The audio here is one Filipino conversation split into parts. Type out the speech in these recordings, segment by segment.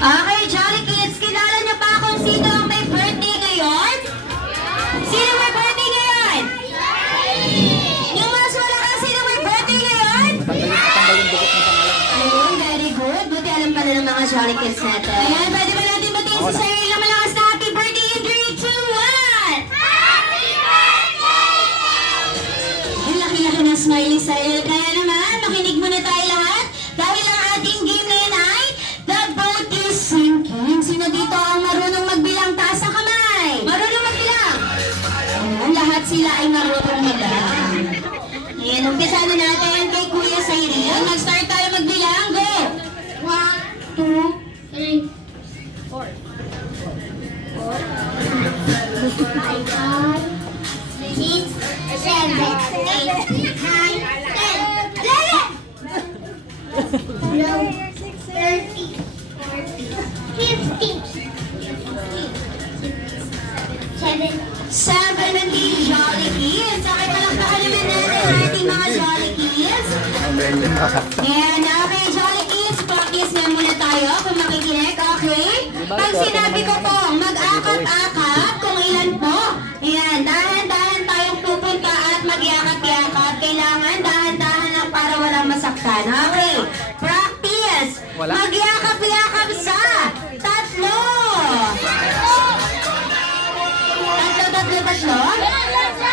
Okay, Jolly Kids, kilala niyo pa kung sino ang may birthday ngayon? Sino may birthday ngayon? Yung mas wala ka, sino may birthday ngayon? Matanggal yung dukot ng pangalan. Ayun, very good. Buti alam pala ng mga Jolly Kids natin. Ayan, pwede ba natin batiin si Sir na malakas na happy birthday in 3, 2, 1! Happy birthday! Ang laki-laki ng smiley sa'yo. Kaya naman, makinig muna tayo lahat. Dahil ang ating game ngayon ay The Boat is Sinking. Sino dito ang marunong magbilang? Taas ang kamay. Marunong magbilang. Ayan, lahat sila ay marunong magbilang. Ayan, umpisa na natin kay Kuya Cyril. Mag-start tayo magbilang. Go! 1, 2, 3, 4. 70 Jolly Kids. Okay, palakpakan naman natin ang ating mga Jolly Kids. Ayan, okay, Jolly Kids. Practice nga muna tayo kung makikinig, okay? Pag sinabi ko po, mag-akap-akap kung ilan po. Ayan, dahan-dahan tayong pupunta at mag-yakap-yakap. Kailangan dahan-dahan lang para walang masaktan. Okay, practice. Wala. Mag-yakap-yakap sa 3. Tatlo?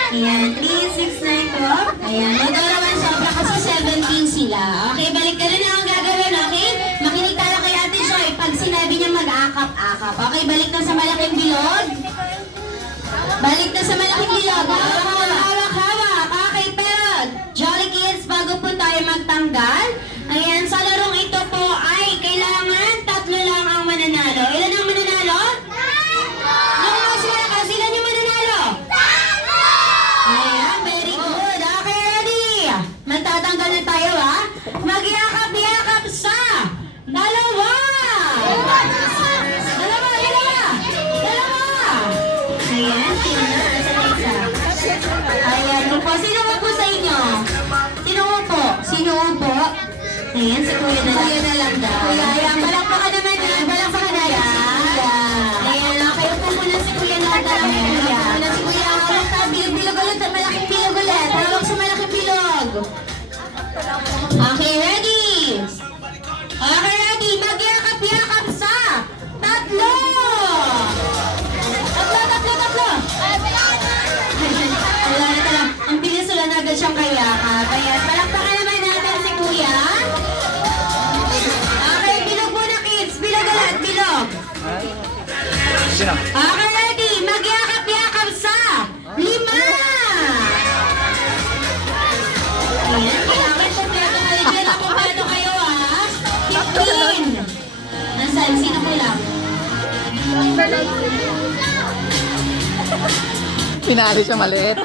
Ayan, 3, 6, 9 po. Ayan, ito naman sobra kasi 17 sila. Okay, balik ka rin ang gagawin, okay? Makinig tayo kay Ate Joy pag sinabi niya mag-akap-akap. Okay, balik na sa malaking bilog. Balik na sa malaking bilog. Hawak-hawak. Okay, pero Jolly Kids, bago po tayo magtanggal, ayan, sa larong ito po ay kailangan 3 lang ang mananalo. Ilan ang mananalo? Yung mas malakas, ilan yung mananalo? Ayan, very good. Okay, ready? Magtatanggal na tayo, ha? Magyakap-yakap sa 2. Dalawa! Ayan, sino na? Asan na isa? Ayan, po. Sino mo po sa inyo? Sino mo po? Sino mo po? Ayan, si Kuya na lang. Kuya na lang daw. Kuya, ayan, balakpakan naman yan. Balakpakan na yan. Ayan, okay. Upo muna si Kuya na lang. Upo muna si Kuya. Hawak ka, bilog-bilog ulit. Malaking bilog ulit. Hawak sa malaking bilog. Okay, ready? Okay, ready? Magyakap-yakap sa 3. Tatlo. Wala na talang. Ang bilis wala na agad siyang kayakap. Ayan, palakpakan naman natin si Kuya. Okay, bilog muna kids. Bilog ulit, bilog. Sino? Okay, ready? Magyakap-yakap sa 5. Ayan, kailangan kompleto kayo dyan. Ang kompleto kayo, ha? 15. Nasaan? Sino kulang? Pinali siya maliit.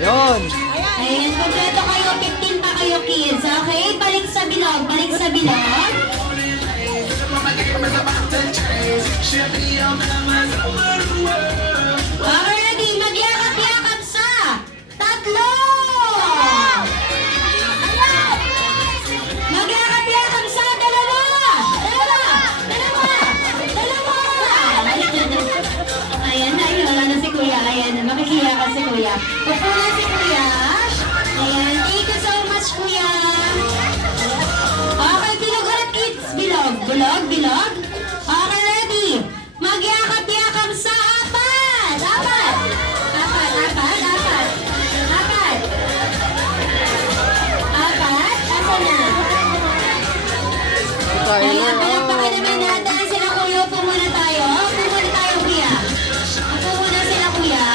Ayun. Ayan, kompleto kayo. 15 pa kayo, kids. Okay? Balik sa bilog. Balik sa bilog. Okay, ready? Magyakap-yakap sa 3. Magyakap-yakap sa 2. Ayan na, wala na si Kuya. Ayan, makikiyakan si Kuya. Upo na si Kuya. Ayan, thank you so much, Kuya. Okay, bilog ulit, kids. Bilog. Bilog. Okay, ready? Magyakap-yakap sa 4. 4. Asan na? Ayan, palakpakan naman natin sila Kuya. Upo muna tayo. Upo muna tayo, Kuya. Upo muna sila, Kuya.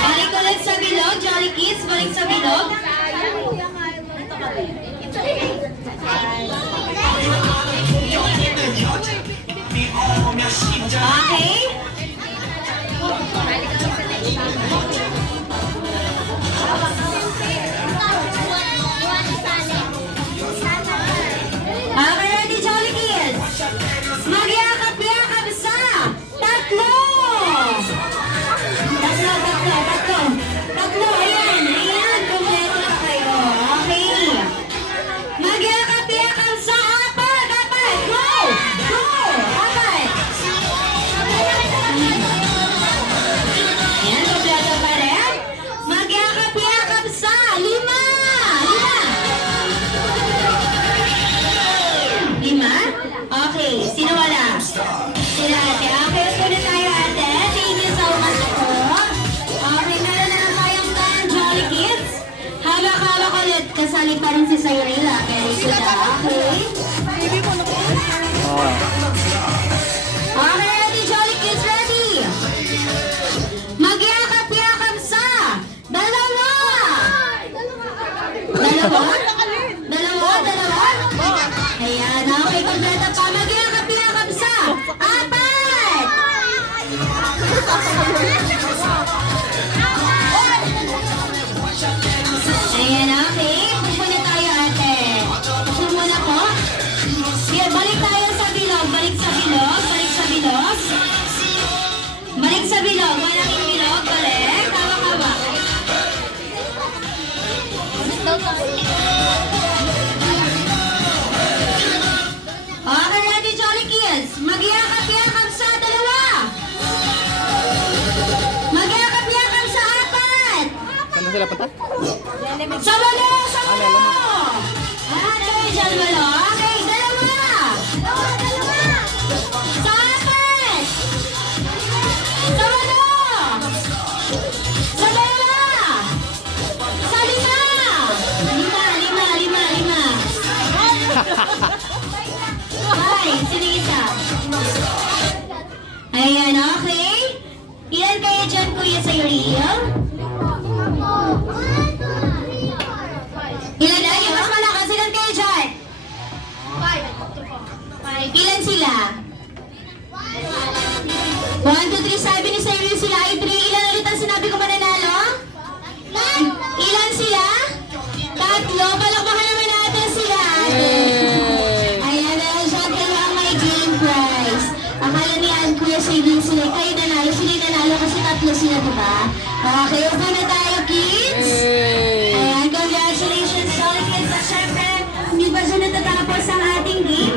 Balik ulit sa bilog, Jolly Kids. Balik sa bilog. Okay? Okay, ready, Jolly Kids? Magyakap-yakap sa 3. Tatlo. Ayan, kompleto na Ayan, okay. Push muna tayo, ate. Push muna po. Sige, balik tayo sa bilog. Balik sa bilog. Balik sa bilog. Balik sa bilog. Malaking bilog. Balik. Hawak-hawak. Okay, ready, Jolly Kids. Magyakap-yakap sa dalawa. Magyakap-yakap sa apat. Saan na sila punta? Sa walo! Sa Ah, walo! lalaman. Okay, dyan walo. Okay, dalawa! Sa apat! Sa walo! Sa dalawa! Sa lima! Lima. Ay, sino isa? Ayan, okay. Ilan kayo dyan, Kuya, sa Uriel? Ilan kayo? Mas malakas. Ilan kayo dyan? Ilan sila? 1, 2, 3, sabi ni Sir Will sila ay 3. Ilan ulit ang sinabi ko mananalo? Ilan sila? 3. Palakpakan naman natin sila. Ayan na siya kayo ang may game prize. Akala ni Kuya Sir Will sila kayo nanalo. Sila nanalo kasi 3 sila, diba? Okay, upo na tayo.